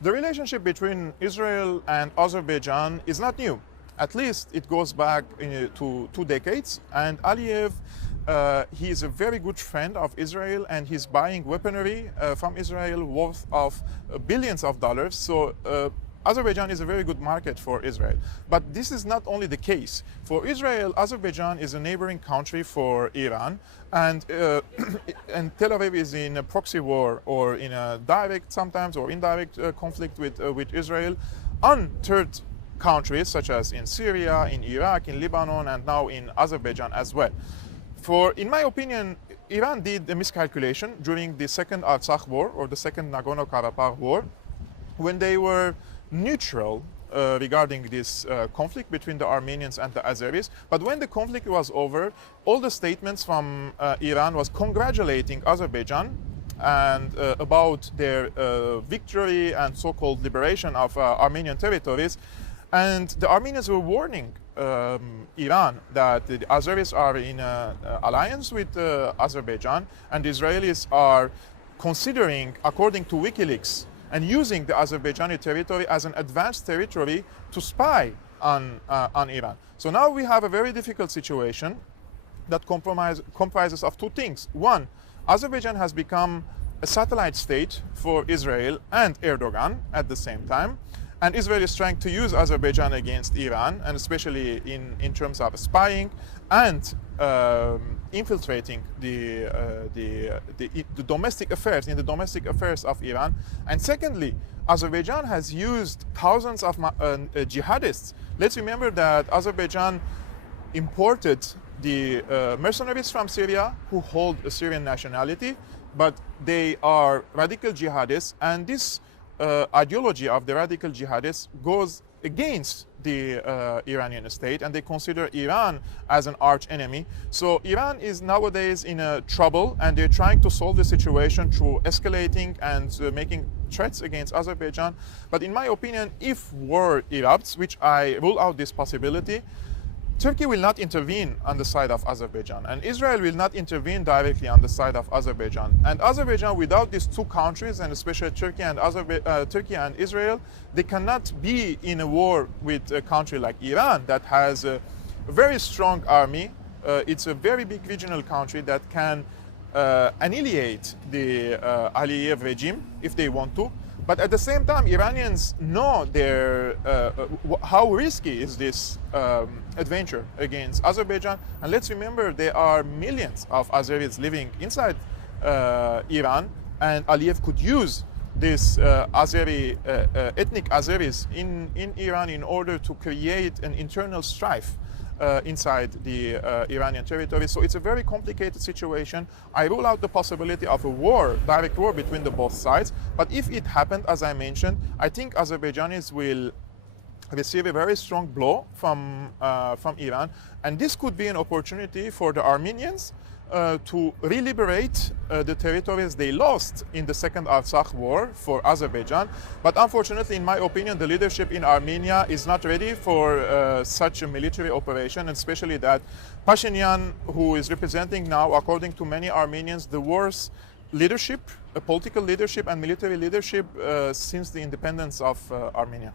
The relationship between Israel and Azerbaijan is not new. At least it goes back to 2 decades. And Aliyev, he is a very good friend of Israel, and he's buying weaponry from Israel worth of billions of dollars. So Azerbaijan is a very good market for Israel. But this is not only the case. For Israel, Azerbaijan is a neighboring country for Iran, and Tel Aviv is in a proxy war or in a direct, sometimes, or indirect conflict with Israel on third countries, such as in Syria, in Iraq, in Lebanon, and now in Azerbaijan as well. In my opinion, Iran did a miscalculation during the Second Artsakh War, or the Second Nagorno-Karabakh War, when they were neutral regarding this conflict between the Armenians and the Azeris. But when the conflict was over, all the statements from Iran was congratulating Azerbaijan and about their victory and so-called liberation of Armenian territories. And the Armenians were warning Iran that the Azeris are in alliance with Azerbaijan, and the Israelis are considering, according to WikiLeaks, and using the Azerbaijani territory as an advanced territory to spy on Iran. So now we have a very difficult situation that comprises of two things. One, Azerbaijan has become a satellite state for Israel and Erdogan at the same time. And Israel is trying to use Azerbaijan against Iran, and especially in terms of spying and infiltrating the domestic affairs, in the domestic affairs of Iran. And secondly, Azerbaijan has used thousands of jihadists. Let's remember that Azerbaijan imported the mercenaries from Syria who hold a Syrian nationality, but they are radical jihadists, and this ideology of the radical jihadists goes against the Iranian state, and they consider Iran as an arch enemy. So Iran is nowadays in trouble, and they're trying to solve the situation through escalating and making threats against Azerbaijan. But in my opinion, if war erupts, which I rule out this possibility, Turkey will not intervene on the side of Azerbaijan, and Israel will not intervene directly on the side of Azerbaijan. And Azerbaijan, without these two countries, and especially Turkey and Israel, they cannot be in a war with a country like Iran that has a very strong army. It's a very big regional country that can annihilate the Aliyev regime if they want to. But at the same time, Iranians know how risky is this adventure against Azerbaijan. And let's remember, there are millions of Azeris living inside Iran, and Aliyev could use this ethnic Azeris in Iran in order to create an internal strife inside the Iranian territory. So it's a very complicated situation. I rule out the possibility of a war, direct war between the both sides. But if it happened, as I mentioned, I think Azerbaijanis will receive a very strong blow from Iran. And this could be an opportunity for the Armenians to re-liberate the territories they lost in the Second Artsakh War for Azerbaijan. But unfortunately, in my opinion, the leadership in Armenia is not ready for such a military operation, especially that Pashinyan, who is representing now, according to many Armenians, the worst leadership, political leadership and military leadership since the independence of Armenia.